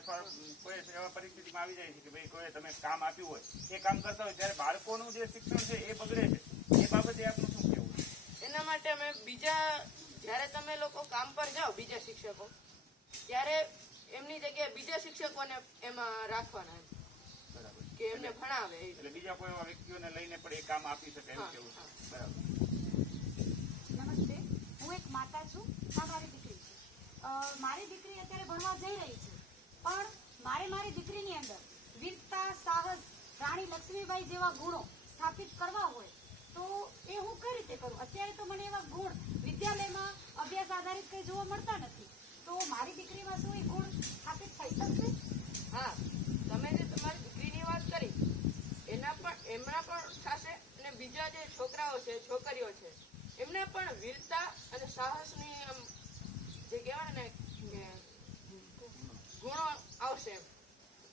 અથવા કોઈ એવા પરિસ્થિતિમાં આવી જાય છે કે ભાઈ કોઈ તમે કામ આપ્યું હોય એ કામ કરતા હોય ત્યારે બાળકોનું જે શિક્ષણ છે એ બગડે છે, એ બાબતે આપનું શું કહેવું છે? એના માટે અમે જ્યારે તમે લોકો કામ પર જાઓ બીજા શિક્ષકો, ત્યારે એમની જગ્યાએ બીજા શિક્ષકોને એમાં રાખવાના કે એમને ભણાવે, એટલે બીજા કોઈ એવા વ્યક્તિઓને લઈને પણ એ કામ આપી શકે એવું કેવું છે. બરાબર. નમસ્તે, હું એક માતા છું. આ મારી દીકરી છે. મારી દીકરી અત્યારે ભણવા જઈ રહી છે, પણ મારી દીકરીની અંદર વીરતા, સાહસ, રાણી લક્ષ્મીબાઈ જેવા ગુણો સ્થાપિત કરવા હોય તો એ હું કઈ રીતે કરું? અત્યારે તો મને એવા ગુણ વિદ્યાલયમાં અભ્યાસ આધારિત કઈ જોવા મળતા નથી, તો મારી દીકરીમાં શું એ ગુણ સ્થાપિત થઈ શકશે? હા, તમે જે તમારી દીકરીની વાત કરી એમના પણ થશે, અને બીજા જે છોકરાઓ છે, છોકરીઓ છે, એમને પણ વીરતા અને સાહસની જે કહેવાય ને ગુણો આવશે.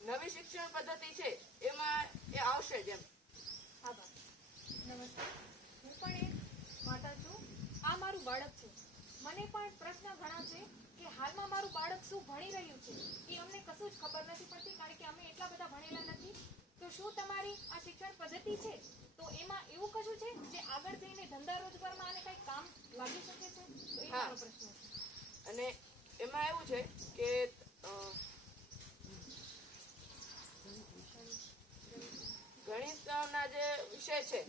નવી શિક્ષણ પદ્ધતિ છે એમાં એ આવશે જ એમ. આભાર. નમસ્તે, હું પણ એક માતા છું. આ મારું બાળક છે. મને પણ પ્રશ્ન ઘણા છે કે હાલમાં મારું બાળક શું ભણી રહ્યું છે એ અમને કશું જ ખબર નથી પડતી, કારણ કે અમે એટલા બધા ભણેલા નથી. તો શું તમારી આ શિક્ષણ પદ્ધતિ છે તો એમાં એવું કશું છે જે આગળ જઈને ધંધા રોજગારમાં આને કઈ કામ લાગી શકે છે? તો એ મારો પ્રશ્ન છે. અને એમાં એવું છે કે ગણિતના જે વિષય છે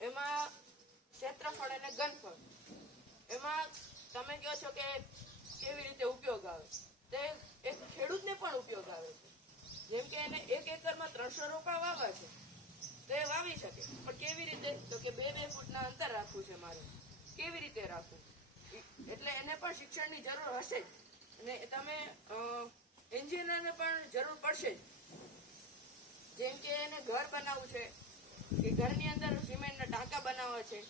એમાં ક્ષેત્રફળ અને ઘનફળ, એમાં તમે કહો છો કે કેવી રીતે ઉપયોગ આવે, તે એક ખેડૂતને પણ ઉપયોગ આવે છે. જેમ કે એને 1 એકરમાં 300 રોપા વાવવા છે તો એ વાવી શકે, પણ કેવી રીતે? તો કે 2-2 ફૂટના અંતર રાખવું છે મારે. કેવી રીતે રાખવું? એટલે એને પણ શિક્ષણની જરૂર હશે જ. અને તમે એન્જિનિયરને પણ જરૂર પડશે જ. જેમ કે એને ઘર બનાવવું છે કે ઘરની અંદર સિમેન્ટના ટાંકા બનાવવા છે,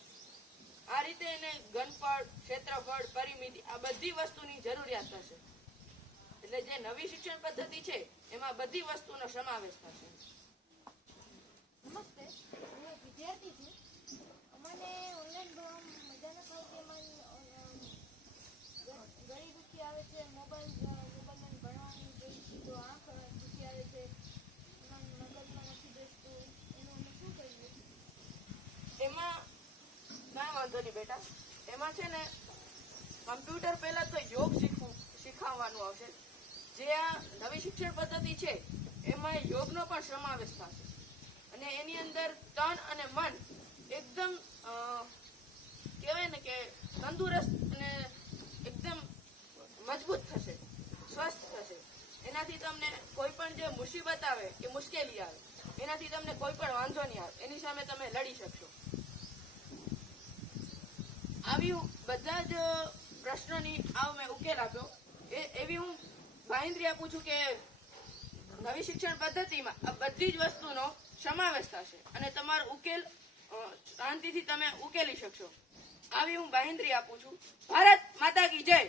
આ રીતે એને ઘનફળ, ક્ષેત્રફળ, પરિમિતિ આ બધી વસ્તુની જરૂરિયાત થશે. એટલે જે નવી શિક્ષણ પદ્ધતિ છે એમાં બધી વસ્તુનો સમાવેશ થશે. નમસ્તે, હું એક વિદ્યાર્થી છું. મને ઓનલાઈન ભણવામાં મજા ન થાય કે ઘણી દુખી આવે છે. મોબાઈલમાં ભણવાની જોઈ તો આંખ દુખી આવે છે, મગજમાં નથી બેસતું. એનું અમે શું કરીએ? એમાં ના વાંધો નહીં બેટા, એમાં છે ને કમ્પ્યુટર પહેલા તો યોગ શીખવવાનું આવશે. જે આ નવી શિક્ષણ પદ્ધતિ છે એમાં યોગનો પણ સમાવેશ થશે, અને એની અંદર તન અને મન એકદમ કહેવાય ને કે તંદુરસ્ત અને એકદમ મજબૂત થશે, સ્વસ્થ થશે. એનાથી તમને કોઈ પણ જે મુસીબત આવે કે મુશ્કેલી આવે એનાથી તમને કોઈ પણ વાંધો નહીં આવે, એની સામે તમે લડી શકશો. આવી બધા જ પ્રશ્નોની મેં ઉકેલ આપ્યો. એવી હું બાંહેધરી આપું છું કે નવી શિક્ષણ પદ્ધતિમાં આ બધી જ વસ્તુનો સમાવેશ થશે અને તમારો ઉકેલ શાંતિથી તમે ઉકેલી શકશો. આવી હું બાંહેધરી આપું છું. ભારત માતા કી જય.